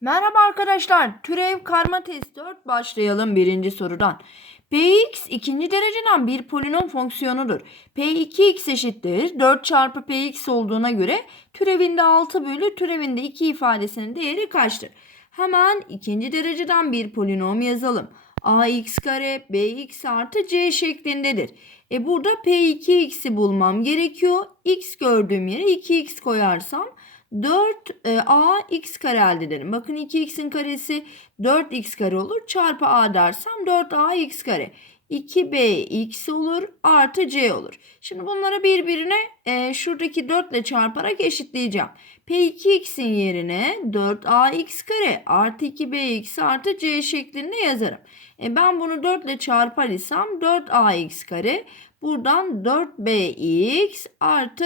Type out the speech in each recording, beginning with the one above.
Merhaba arkadaşlar. Türev karma test 4 başlayalım birinci sorudan. Px ikinci dereceden bir polinom fonksiyonudur. P2x eşittir 4 çarpı Px olduğuna göre türevinde 6 bölü türevinde 2 ifadesinin değeri kaçtır? Hemen ikinci dereceden bir polinom yazalım. ax kare bx artı c şeklindedir. E burada P2x'i bulmam gerekiyor. x gördüğüm yere 2x koyarsam 4a x kare elde ederim. Bakın 2x'in karesi 4x kare olur. Çarpı a dersem 4a x kare. 2b x olur artı c olur. Şimdi bunları birbirine e, şuradaki 4 ile çarparak eşitleyeceğim. P2x'in yerine 4ax kare artı 2bx artı c şeklinde yazarım. E, ben bunu 4 ile çarpar isem 4ax kare buradan 4bx artı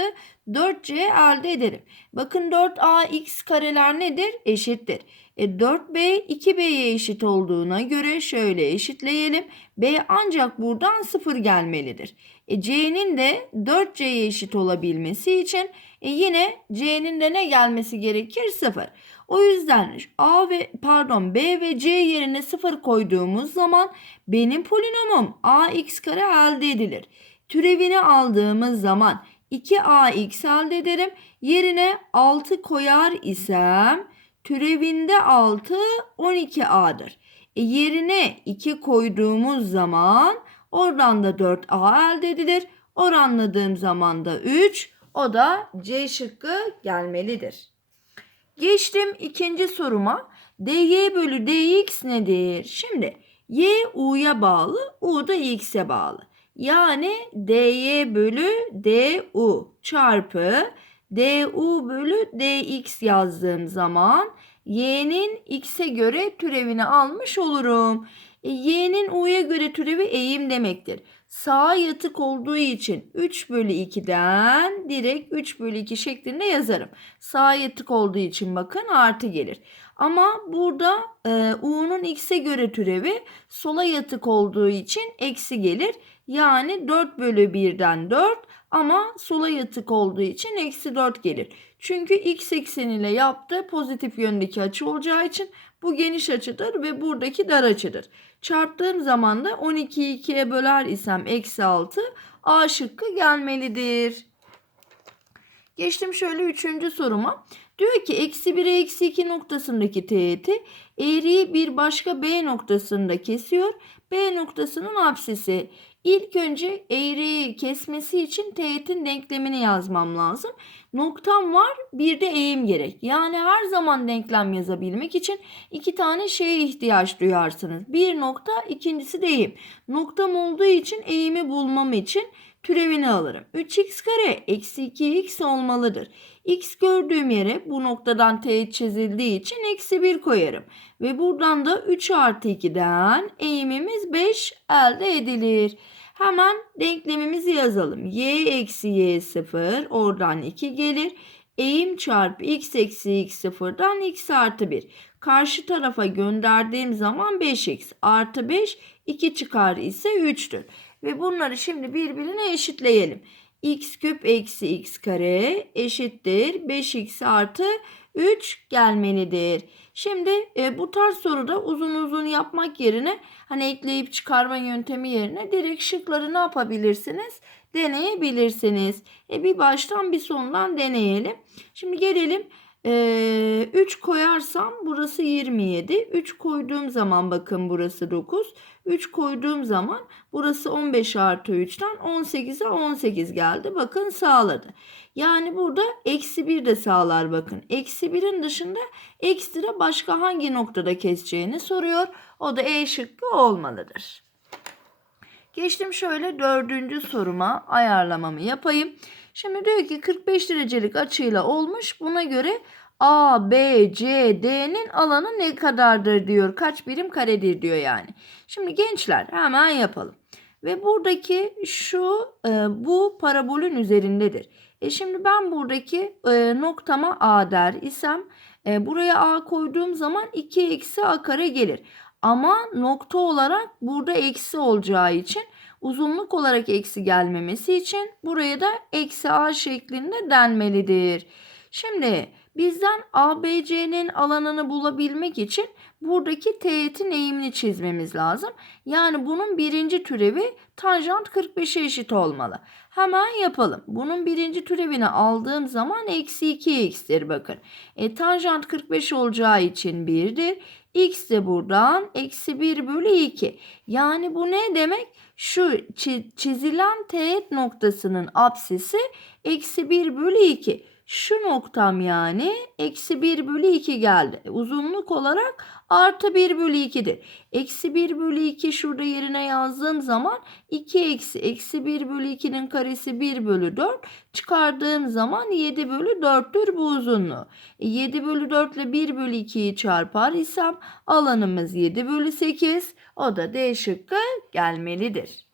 4c elde ederim. Bakın 4ax kareler nedir? Eşittir. E 4b 2b'ye eşit olduğuna göre şöyle eşitleyelim. b ancak buradan 0 gelmelidir. E c'nin de 4c'ye eşit olabilmesi için e yine c'nin de ne gelmesi gerekir? 0. O yüzden a ve pardon b ve c yerine 0 koyduğumuz zaman benim polinomum ax kare elde edilir. Türevini aldığımız zaman 2ax elde ederim. Yerine 6 koyar isem türevinde 6 12a'dır. E yerine 2 koyduğumuz zaman oradan da 4a elde edilir. Oranladığım zaman da 3. O da C şıkkı gelmelidir. Geçtim ikinci soruma. dy bölü dx nedir? Şimdi y u'ya bağlı, u da x'e bağlı. Yani dy bölü du çarpı du bölü dx yazdığım zaman y'nin x'e göre türevini almış olurum. E, y'nin u'ya göre türevi eğim demektir. Sağa yatık olduğu için 3 bölü 2'den direkt 3 bölü 2 şeklinde yazarım. Sağa yatık olduğu için bakın artı gelir. Ama burada e, u'nun x'e göre türevi sola yatık olduğu için eksi gelir. Yani 4 bölü 1'den 4 ama sola yatık olduğu için eksi 4 gelir. Çünkü x ekseniyle yaptığı pozitif yöndeki açı olacağı için bu geniş açıdır ve buradaki dar açıdır. Çarptığım zaman da 12'yi 2'ye böler isem eksi 6 A şıkkı gelmelidir. Geçtim şöyle üçüncü soruma. Diyor ki eksi 1'e eksi 2 noktasındaki teğet eğriyi bir başka B noktasında kesiyor. B noktasının apsisi. İlk önce eğriyi kesmesi için teğetin denklemini yazmam lazım. Noktam var bir de eğim gerek. Yani her zaman denklem yazabilmek için iki tane şeye ihtiyaç duyarsınız. Bir nokta ikincisi de eğim. Noktam olduğu için eğimi bulmam için türevini alırım. 3x kare eksi 2x olmalıdır. X gördüğüm yere bu noktadan teğet çizildiği için eksi 1 koyarım. Ve buradan da 3 artı 2'den eğimimiz 5 elde edilir. Hemen denklemimizi yazalım. y eksi y 0 oradan 2 gelir. Eğim çarpı x eksi x sıfırdan x artı 1. Karşı tarafa gönderdiğim zaman 5x artı 5 2 çıkar ise 3'tür. Ve bunları şimdi birbirine eşitleyelim. X küp eksi x kare eşittir 5x artı 3 gelmelidir. Şimdi e, bu tarz soruda uzun uzun yapmak yerine hani ekleyip çıkarma yöntemi yerine direkt şıkları ne yapabilirsiniz? Deneyebilirsiniz. E, bir baştan bir sondan deneyelim. Şimdi gelelim e, 3 koyarsam burası 27. 3 koyduğum zaman bakın burası 9. 3 koyduğum zaman burası 15 artı 3'ten 18'e 18 geldi. Bakın sağladı. Yani burada eksi 1 de sağlar bakın. Eksi 1'in dışında ekstra başka hangi noktada keseceğini soruyor. O da E şıkkı olmalıdır. Geçtim şöyle dördüncü soruma ayarlamamı yapayım. Şimdi diyor ki 45 derecelik açıyla olmuş. Buna göre A, B, C, D'nin alanı ne kadardır diyor. Kaç birim karedir diyor yani. Şimdi gençler hemen yapalım. Ve buradaki şu e, bu parabolün üzerindedir. E şimdi ben buradaki e, noktama A der isem e, buraya A koyduğum zaman 2 eksi A kare gelir. Ama nokta olarak burada eksi olacağı için uzunluk olarak eksi gelmemesi için buraya da eksi A şeklinde denmelidir. Şimdi Bizden ABC'nin alanını bulabilmek için buradaki teğetin eğimini çizmemiz lazım. Yani bunun birinci türevi tanjant 45'e eşit olmalı. Hemen yapalım. Bunun birinci türevini aldığım zaman eksi 2x'tir bakın. E, tanjant 45 olacağı için 1'dir. X de buradan eksi 1 bölü 2. Yani bu ne demek? Şu çi- çizilen teğet noktasının apsisi eksi 1 bölü 2. Şu noktam yani eksi 1 bölü 2 geldi. Uzunluk olarak artı 1 bölü 2'dir. Eksi 1 bölü 2 şurada yerine yazdığım zaman 2 eksi eksi 1 bölü 2'nin karesi 1 bölü 4 çıkardığım zaman 7 bölü 4'tür bu uzunluğu. E, 7 bölü 4 ile 1 bölü 2'yi çarpar isem alanımız 7 bölü 8 o da D şıkkı gelmelidir.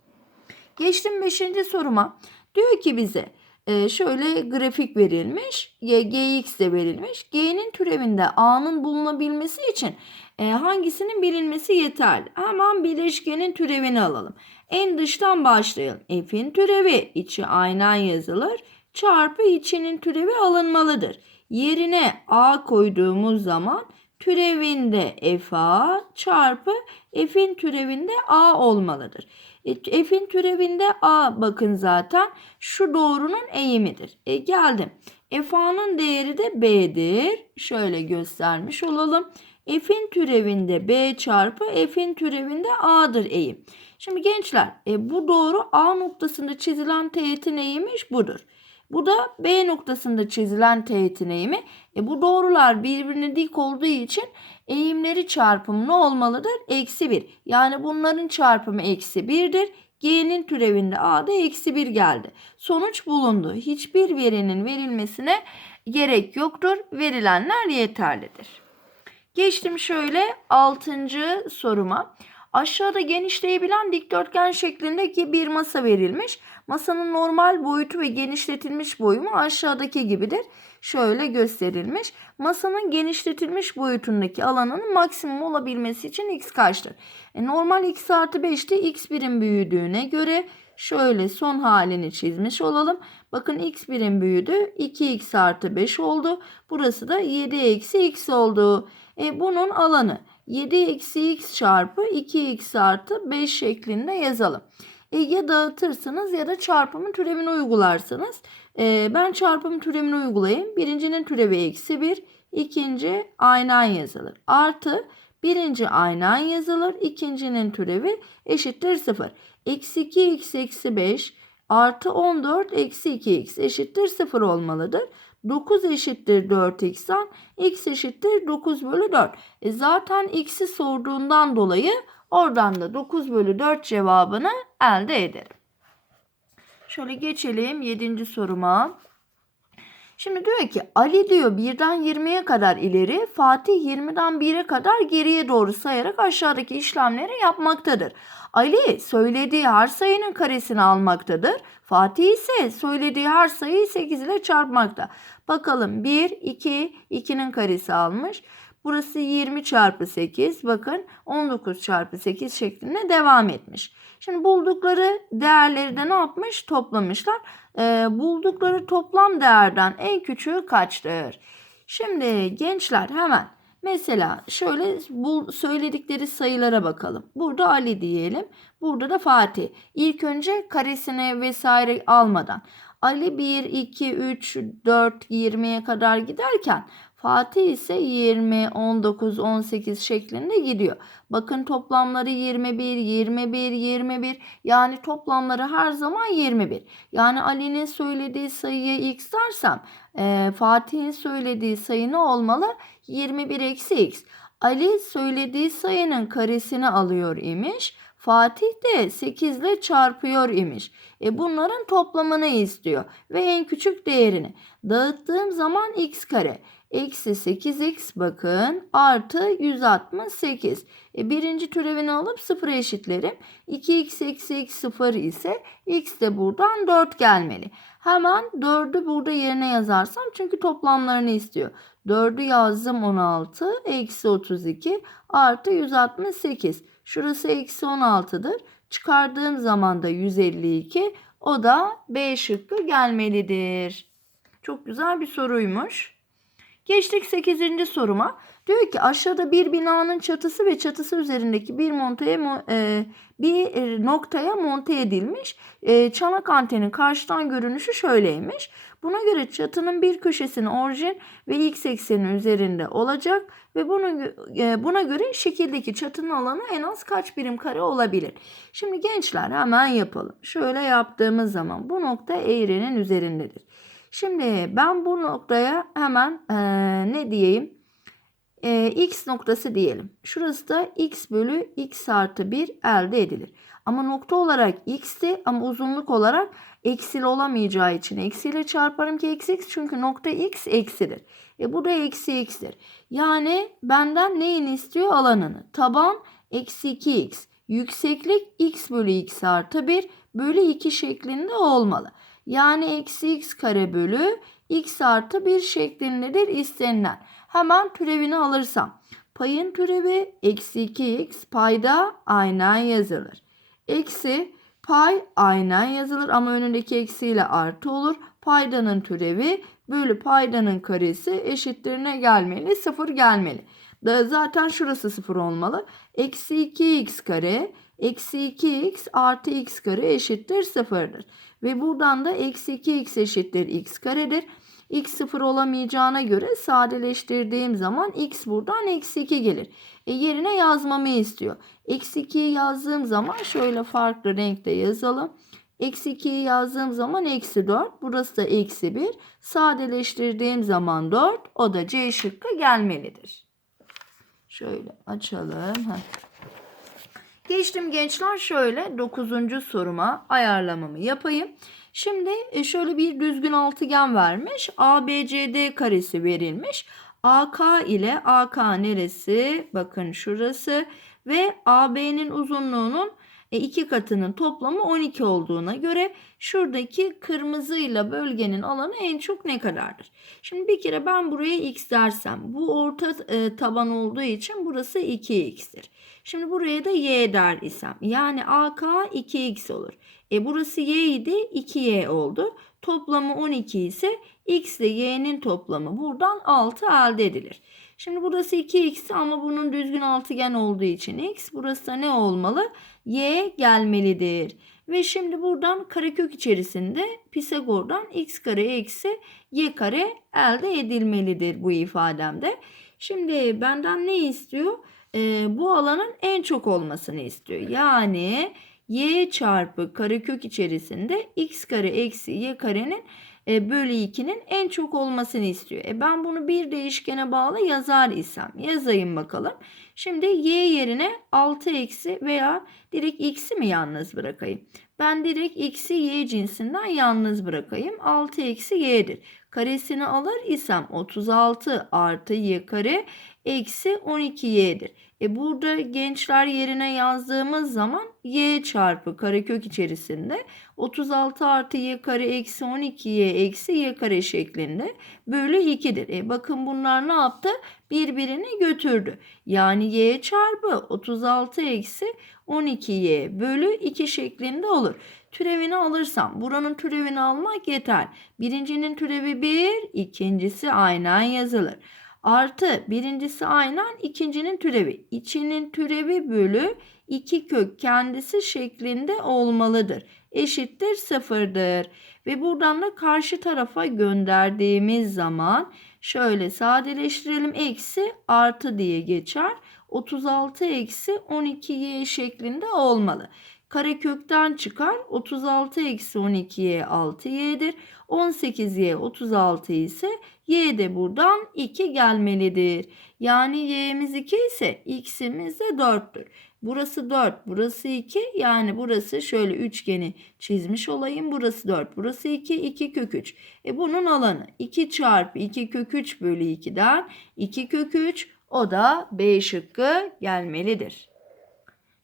Geçtim 5. soruma. Diyor ki bize e, şöyle grafik verilmiş. Gx de verilmiş. G'nin türevinde A'nın bulunabilmesi için e, hangisinin bilinmesi yeterli? Hemen bileşkenin türevini alalım. En dıştan başlayalım. F'in türevi içi aynen yazılır. Çarpı içinin türevi alınmalıdır. Yerine A koyduğumuz zaman türevinde FA çarpı F'in türevinde A olmalıdır. E, F'in türevinde A bakın zaten şu doğrunun eğimidir. E, geldim. FA'nın değeri de B'dir. Şöyle göstermiş olalım. F'in türevinde B çarpı F'in türevinde A'dır eğim. Şimdi gençler e, bu doğru A noktasında çizilen teğetin eğimiş budur. Bu da B noktasında çizilen teğetin eğimi. E, bu doğrular birbirine dik olduğu için eğimleri çarpımı ne olmalıdır? Eksi 1. Yani bunların çarpımı eksi 1'dir. G'nin türevinde A'da eksi 1 geldi. Sonuç bulundu. Hiçbir verinin verilmesine gerek yoktur. Verilenler yeterlidir. Geçtim şöyle 6. soruma. Aşağıda genişleyebilen dikdörtgen şeklindeki bir masa verilmiş. Masanın normal boyutu ve genişletilmiş boyumu aşağıdaki gibidir. Şöyle gösterilmiş. Masanın genişletilmiş boyutundaki alanının maksimum olabilmesi için x kaçtır? E, normal x artı 5'te x birim büyüdüğüne göre şöyle son halini çizmiş olalım. Bakın x birim büyüdü. 2x artı 5 oldu. Burası da 7 eksi x oldu. E, bunun alanı 7 eksi x çarpı 2x artı 5 şeklinde yazalım. E, ya dağıtırsınız ya da çarpımın türevini uygularsınız. E, ben çarpım türevini uygulayayım. Birincinin türevi eksi 1. ikinci aynen yazılır. Artı birinci aynen yazılır. ikincinin türevi eşittir 0. Eksi 2x eksi 5 artı 14 eksi 2x eşittir 0 olmalıdır. 9 eşittir 4x'ten x eşittir 9 bölü 4. E zaten x'i sorduğundan dolayı oradan da 9 bölü 4 cevabını elde ederim. Şöyle geçelim 7. soruma. Şimdi diyor ki Ali diyor 1'den 20'ye kadar ileri, Fatih 20'den 1'e kadar geriye doğru sayarak aşağıdaki işlemleri yapmaktadır. Ali söylediği her sayının karesini almaktadır. Fatih ise söylediği her sayıyı 8 ile çarpmakta. Bakalım 1, 2, 2'nin karesi almış. Burası 20 çarpı 8 bakın 19 çarpı 8 şeklinde devam etmiş. Şimdi buldukları değerleri de ne yapmış? Toplamışlar. Ee, buldukları toplam değerden en küçüğü kaçtır? Şimdi gençler hemen mesela şöyle bu söyledikleri sayılara bakalım. Burada Ali diyelim. Burada da Fatih. İlk önce karesine vesaire almadan. Ali 1, 2, 3, 4, 20'ye kadar giderken Fatih ise 20, 19, 18 şeklinde gidiyor. Bakın toplamları 21, 21, 21. Yani toplamları her zaman 21. Yani Ali'nin söylediği sayıya x dersem e, Fatih'in söylediği sayı ne olmalı? 21 eksi x. Ali söylediği sayının karesini alıyor imiş. Fatih de 8 ile çarpıyor imiş. E bunların toplamını istiyor ve en küçük değerini. Dağıttığım zaman x kare. Eksi 8x bakın artı 168. E, birinci türevini alıp 0'a eşitlerim. 2x eksi x 0 ise x de buradan 4 gelmeli. Hemen 4'ü burada yerine yazarsam çünkü toplamlarını istiyor. 4'ü yazdım 16 eksi 32 artı 168. Şurası eksi 16'dır. Çıkardığım zaman da 152. O da B şıkkı gelmelidir. Çok güzel bir soruymuş. Geçtik 8. soruma. Diyor ki aşağıda bir binanın çatısı ve çatısı üzerindeki bir montaya mo- e, bir e, noktaya monte edilmiş e, çanak antenin karşıdan görünüşü şöyleymiş. Buna göre çatının bir köşesinin orijin ve x eksenin üzerinde olacak ve buna, gö- e, buna göre şekildeki çatının alanı en az kaç birim kare olabilir? Şimdi gençler hemen yapalım. Şöyle yaptığımız zaman bu nokta eğrinin üzerindedir. Şimdi ben bu noktaya hemen e, ne diyeyim? E, x noktası diyelim. Şurası da x bölü x artı 1 elde edilir. Ama nokta olarak x'ti ama uzunluk olarak eksili olamayacağı için eksiyle çarparım ki eksi x çünkü nokta x eksidir. E bu da eksi x'tir. Yani benden neyini istiyor? Alanını. Taban eksi 2x. Yükseklik x bölü x artı 1 bölü 2 şeklinde olmalı. Yani eksi x kare bölü x artı 1 şeklindedir istenilen. Hemen türevini alırsam. Payın türevi eksi 2x payda aynen yazılır. Eksi pay aynen yazılır ama önündeki eksiyle artı olur. Paydanın türevi bölü paydanın karesi eşittirine gelmeli. Sıfır gelmeli. Da zaten şurası sıfır olmalı. Eksi 2x kare eksi 2x artı x kare eşittir sıfırdır. Ve buradan da eksi 2x eşittir x karedir. x sıfır olamayacağına göre sadeleştirdiğim zaman x buradan eksi 2 gelir. E yerine yazmamı istiyor. Eksi 2'yi yazdığım zaman şöyle farklı renkte yazalım. Eksi 2'yi yazdığım zaman eksi 4. Burası da eksi 1. Sadeleştirdiğim zaman 4. O da C şıkkı gelmelidir. Şöyle açalım. Heh. Geçtim gençler şöyle 9. soruma ayarlamamı yapayım. Şimdi e, şöyle bir düzgün altıgen vermiş. ABCD karesi verilmiş. AK ile AK neresi? Bakın şurası ve AB'nin uzunluğunun e, iki katının toplamı 12 olduğuna göre şuradaki kırmızıyla bölgenin alanı en çok ne kadardır? Şimdi bir kere ben buraya x dersem bu orta e, taban olduğu için burası 2x'tir. Şimdi buraya da y der isem yani AK 2x olur. E burası y idi 2y oldu. Toplamı 12 ise x ile y'nin toplamı buradan 6 elde edilir. Şimdi burası 2x ama bunun düzgün altıgen olduğu için x. Burası da ne olmalı? y gelmelidir. Ve şimdi buradan karekök içerisinde Pisagor'dan x kare eksi y kare elde edilmelidir bu ifademde. Şimdi benden ne istiyor? Ee, bu alanın en çok olmasını istiyor. Yani y çarpı karekök içerisinde x kare eksi y karenin e, bölü 2'nin en çok olmasını istiyor. E ben bunu bir değişkene bağlı yazar isem yazayım bakalım. Şimdi y yerine 6 eksi veya direkt x'i mi yalnız bırakayım? Ben direkt x'i y cinsinden yalnız bırakayım. 6 eksi y'dir. Karesini alır isem 36 artı y kare eksi 12y'dir. E burada gençler yerine yazdığımız zaman y çarpı karekök içerisinde 36 artı y kare eksi 12y eksi y kare şeklinde bölü 2'dir. E bakın bunlar ne yaptı? Birbirini götürdü. Yani y çarpı 36 eksi 12y bölü 2 şeklinde olur. Türevini alırsam buranın türevini almak yeter. Birincinin türevi 1, ikincisi aynen yazılır. Artı birincisi aynen ikincinin türevi. İçinin türevi bölü 2 kök kendisi şeklinde olmalıdır. Eşittir sıfırdır. Ve buradan da karşı tarafa gönderdiğimiz zaman şöyle sadeleştirelim. Eksi artı diye geçer. 36 eksi 12y şeklinde olmalı. Karekökten çıkar. 36 eksi 12y 6y'dir. 18y 36 ise y de buradan 2 gelmelidir. Yani y'miz 2 ise x'imiz de 4'tür. Burası 4, burası 2. Yani burası şöyle üçgeni çizmiş olayım. Burası 4, burası 2, 2 kök 3. E bunun alanı 2 çarpı 2 kök 3 bölü 2'den 2 kök 3. O da B şıkkı gelmelidir.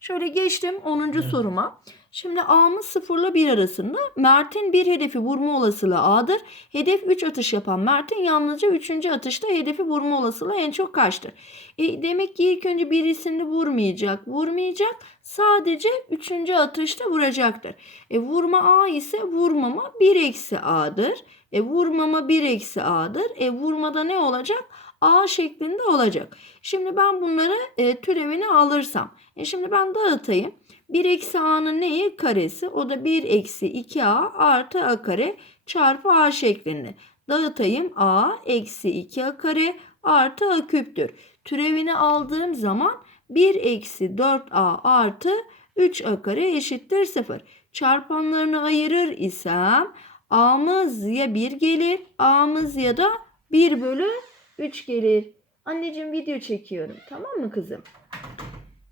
Şöyle geçtim 10. soruma. Şimdi A'mız 0 ile 1 arasında. Mert'in bir hedefi vurma olasılığı A'dır. Hedef 3 atış yapan Mert'in yalnızca 3. atışta hedefi vurma olasılığı en çok kaçtır? E, demek ki ilk önce birisini vurmayacak. Vurmayacak. Sadece 3. atışta vuracaktır. E, vurma A ise vurmama 1 eksi A'dır. E vurmama 1 eksi a'dır. E vurmada ne olacak? A şeklinde olacak. Şimdi ben bunları e, türevini alırsam. E şimdi ben dağıtayım. 1 eksi a'nın neyi? Karesi. O da 1 eksi 2a artı a kare çarpı a şeklinde. Dağıtayım. a eksi 2a kare artı a küptür. Türevini aldığım zaman 1 eksi 4a artı 3a kare eşittir 0. Çarpanlarını ayırır isem a'mız ya 1 gelir a'mız ya da 1 bölü 3 gelir. Anneciğim video çekiyorum tamam mı kızım?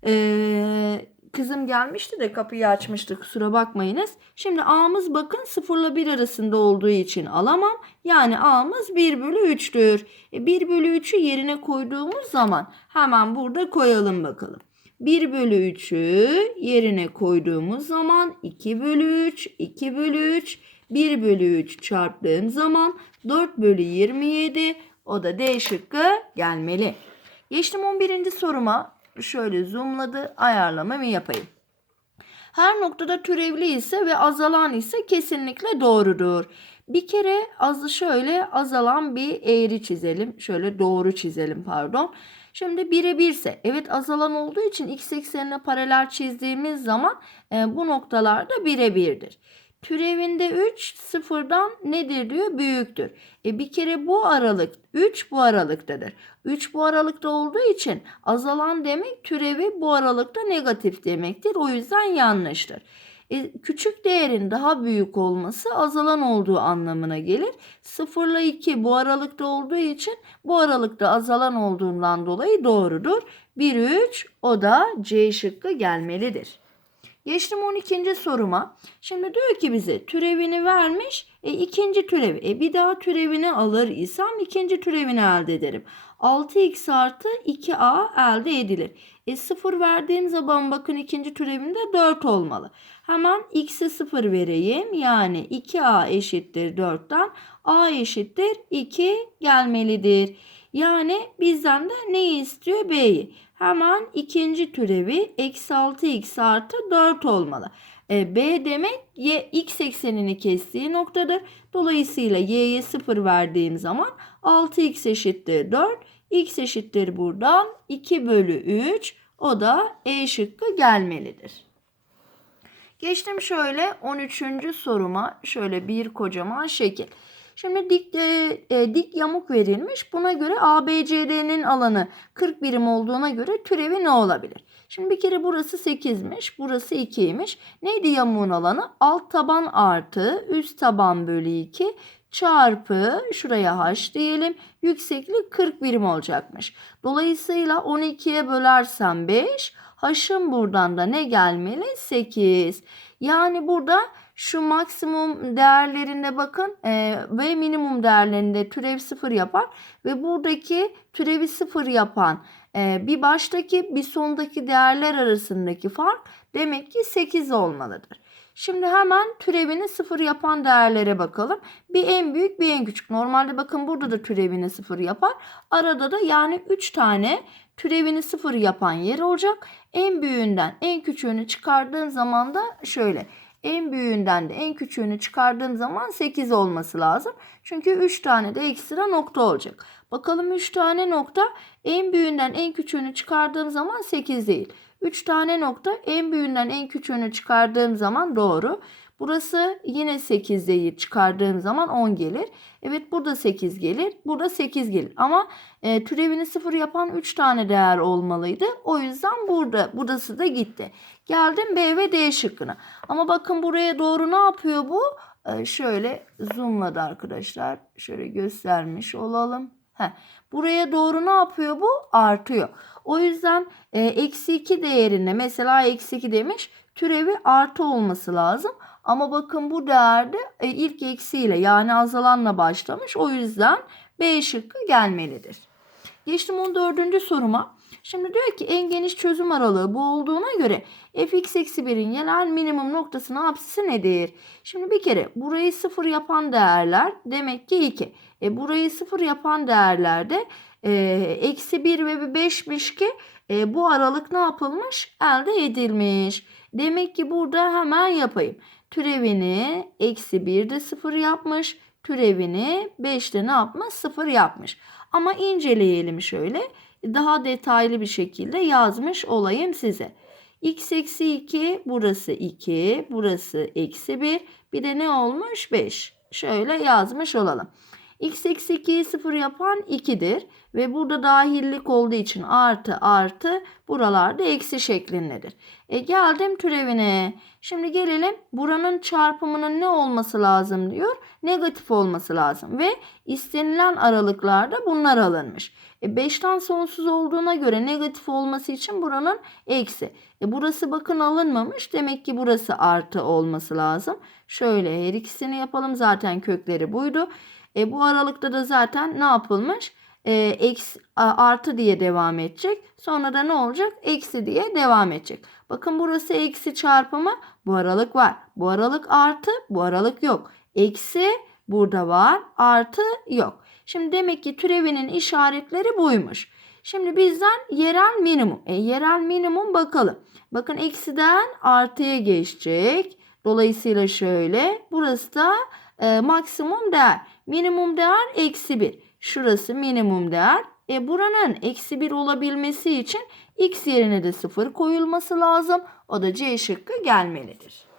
Ee, kızım gelmişti de kapıyı açmıştı kusura bakmayınız. Şimdi a'mız bakın 0 ile 1 arasında olduğu için alamam. Yani a'mız 1 bölü 3'tür. E, 1 bölü 3'ü yerine koyduğumuz zaman hemen burada koyalım bakalım. 1 bölü 3'ü yerine koyduğumuz zaman 2 bölü 3, 2 bölü 3, 1 bölü 3 çarptığım zaman 4 bölü 27 o da D şıkkı gelmeli. Geçtim 11. soruma. Şöyle zoomladı ayarlamamı yapayım. Her noktada türevli ise ve azalan ise kesinlikle doğrudur. Bir kere azı şöyle azalan bir eğri çizelim. Şöyle doğru çizelim pardon. Şimdi 1'e 1 ise evet azalan olduğu için x eksenine paralel çizdiğimiz zaman e, bu noktalarda 1'e 1'dir. Türevinde 3 sıfırdan nedir diyor büyüktür. E bir kere bu aralık 3 bu aralıktadır. 3 bu aralıkta olduğu için azalan demek türevi bu aralıkta negatif demektir. O yüzden yanlıştır. E, küçük değerin daha büyük olması azalan olduğu anlamına gelir. 0 ile 2 bu aralıkta olduğu için bu aralıkta azalan olduğundan dolayı doğrudur. 1 3 o da C şıkkı gelmelidir. Geçtim 12. soruma. Şimdi diyor ki bize türevini vermiş. E, ikinci türevi. E, bir daha türevini alır isem ikinci türevini elde ederim. 6x artı 2a elde edilir. E 0 verdiğim zaman bakın ikinci türevinde 4 olmalı. Hemen x'e 0 vereyim. Yani 2a eşittir 4'ten a eşittir 2 gelmelidir. Yani bizden de neyi istiyor? B'yi. Hemen ikinci türevi eksi 6x artı 4 olmalı. E, B demek y, x eksenini kestiği noktadır. Dolayısıyla y'ye 0 verdiğim zaman 6x eşittir 4. x eşittir buradan 2 bölü 3. O da E şıkkı gelmelidir. Geçtim şöyle 13. soruma. Şöyle bir kocaman şekil. Şimdi dik, e, e, dik yamuk verilmiş. Buna göre ABCD'nin alanı 40 birim olduğuna göre türevi ne olabilir? Şimdi bir kere burası 8'miş. Burası 2'ymiş. Neydi yamuğun alanı? Alt taban artı üst taban bölü 2 çarpı şuraya h diyelim. Yükseklik 40 birim olacakmış. Dolayısıyla 12'ye bölersem 5. H'ın buradan da ne gelmeli? 8. Yani burada şu maksimum değerlerinde bakın e, ve minimum değerlerinde türev 0 yapar. Ve buradaki türevi 0 yapan e, bir baştaki bir sondaki değerler arasındaki fark demek ki 8 olmalıdır. Şimdi hemen türevini sıfır yapan değerlere bakalım. Bir en büyük bir en küçük. Normalde bakın burada da türevini sıfır yapar. Arada da yani 3 tane türevini sıfır yapan yer olacak. En büyüğünden en küçüğünü çıkardığın zaman da şöyle. En büyüğünden de en küçüğünü çıkardığım zaman 8 olması lazım. Çünkü 3 tane de ekstra nokta olacak. Bakalım 3 tane nokta en büyüğünden en küçüğünü çıkardığım zaman 8 değil. 3 tane nokta en büyüğünden en küçüğünü çıkardığım zaman doğru. Burası yine 8 değil çıkardığım zaman 10 gelir. Evet burada 8 gelir. Burada 8 gelir. Ama e, türevini 0 yapan 3 tane değer olmalıydı. O yüzden burada burası da gitti. Geldim B ve D şıkkına. Ama bakın buraya doğru ne yapıyor bu? E, şöyle zoomladı arkadaşlar. Şöyle göstermiş olalım. Heh. Buraya doğru ne yapıyor bu? Artıyor. O yüzden e, eksi 2 değerine mesela eksi 2 demiş türevi artı olması lazım. Ama bakın bu değerde e, ilk eksiyle yani azalanla başlamış. O yüzden B şıkkı gelmelidir. Geçtim 14. soruma. Şimdi diyor ki en geniş çözüm aralığı bu olduğuna göre fx eksi 1'in genel minimum noktasının apsisi nedir? Şimdi bir kere burayı sıfır yapan değerler demek ki 2. E, burayı sıfır yapan değerlerde e, eksi 1 ve 5'miş ki e, bu aralık ne yapılmış? Elde edilmiş. Demek ki burada hemen yapayım. Türevini eksi 1 de sıfır yapmış. türevini 5'te ne yapmış? 0 yapmış. Ama inceleyelim şöyle. Daha detaylı bir şekilde yazmış olayım size. x eksi 2 burası 2 burası eksi 1 bir de ne olmuş 5. Şöyle yazmış olalım. X eksi 2'yi 0 yapan 2'dir. Ve burada dahillik olduğu için artı artı buralarda eksi şeklindedir. E geldim türevine. Şimdi gelelim buranın çarpımının ne olması lazım diyor. Negatif olması lazım. Ve istenilen aralıklarda bunlar alınmış. E 5'ten sonsuz olduğuna göre negatif olması için buranın eksi. E burası bakın alınmamış. Demek ki burası artı olması lazım. Şöyle her ikisini yapalım. Zaten kökleri buydu. E bu aralıkta da zaten ne yapılmış? e, eksi, artı diye devam edecek. Sonra da ne olacak? Eksi diye devam edecek. Bakın burası eksi çarpımı. Bu aralık var. Bu aralık artı. Bu aralık yok. Eksi burada var. Artı yok. Şimdi demek ki türevinin işaretleri buymuş. Şimdi bizden yerel minimum. E, yerel minimum bakalım. Bakın eksiden artıya geçecek. Dolayısıyla şöyle. Burası da e, maksimum değer. Minimum değer eksi 1. Şurası minimum değer. E buranın eksi 1 olabilmesi için x yerine de 0 koyulması lazım. O da C şıkkı gelmelidir.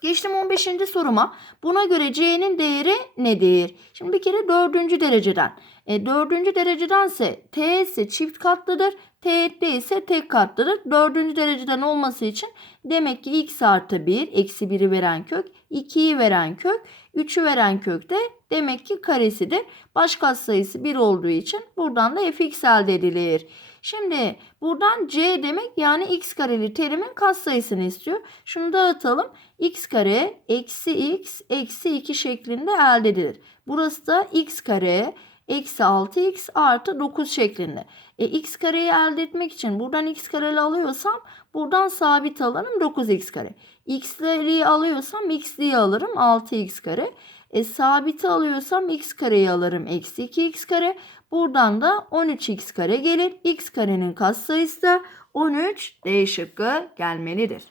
Geçtim 15. soruma. Buna göre C'nin değeri nedir? Şimdi bir kere 4. dereceden. E, 4. derecedense T ise çift katlıdır. Teğette ise tek katlıdır. 4. dereceden olması için demek ki x artı 1 eksi 1'i veren kök 2'yi veren kök 3'ü veren kök de demek ki karesidir. Baş katsayısı 1 olduğu için buradan da fx elde edilir. Şimdi buradan c demek yani x kareli terimin katsayısını istiyor. Şunu dağıtalım. x kare eksi x eksi 2 şeklinde elde edilir. Burası da x kare eksi 6x artı 9 şeklinde. E, x kareyi elde etmek için buradan x kareli alıyorsam buradan sabit alırım 9x kare. x'leri alıyorsam x'liyi alırım 6x kare. E, sabiti alıyorsam x kareyi alırım eksi 2x kare. Buradan da 13x kare gelir. x karenin katsayısı da 13 D şıkkı gelmelidir.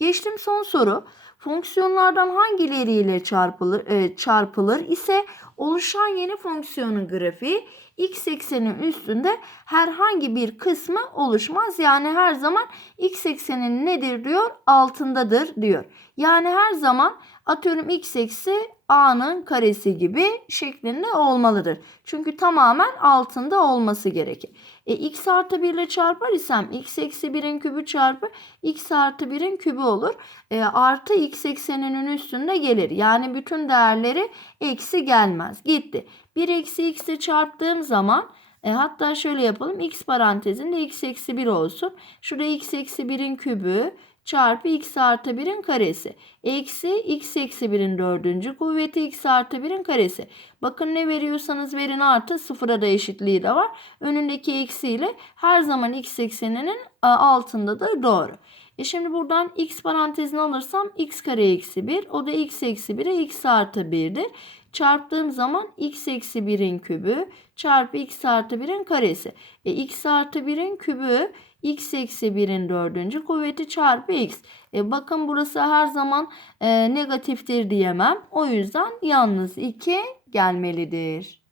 Geçtim son soru. Fonksiyonlardan hangileriyle çarpılır, e, çarpılır ise oluşan yeni fonksiyonun grafiği x eksenin üstünde herhangi bir kısmı oluşmaz. Yani her zaman x eksenin nedir diyor? Altındadır diyor. Yani her zaman atıyorum x eksi a'nın karesi gibi şeklinde olmalıdır. Çünkü tamamen altında olması gerekir. E, x artı 1 ile çarpar isem x eksi 1'in kübü çarpı x artı 1'in kübü olur. E, artı x ekseninin üstünde gelir. Yani bütün değerleri eksi gelmez. Gitti. 1 eksi x'e çarptığım zaman e, hatta şöyle yapalım. x parantezinde x eksi 1 olsun. Şurada x eksi 1'in kübü çarpı x artı 1'in karesi. Eksi x eksi 1'in dördüncü kuvveti x artı 1'in karesi. Bakın ne veriyorsanız verin artı sıfıra da eşitliği de var. Önündeki eksiyle her zaman x ekseninin altındadır doğru. E şimdi buradan x parantezini alırsam x kare eksi 1. O da x eksi 1'e x artı 1'dir. Çarptığım zaman x eksi 1'in kübü çarpı x artı 1'in karesi. E, x artı 1'in kübü x eksi 1'in dördüncü kuvveti çarpı x. E, bakın burası her zaman e, negatiftir diyemem. O yüzden yalnız 2 gelmelidir.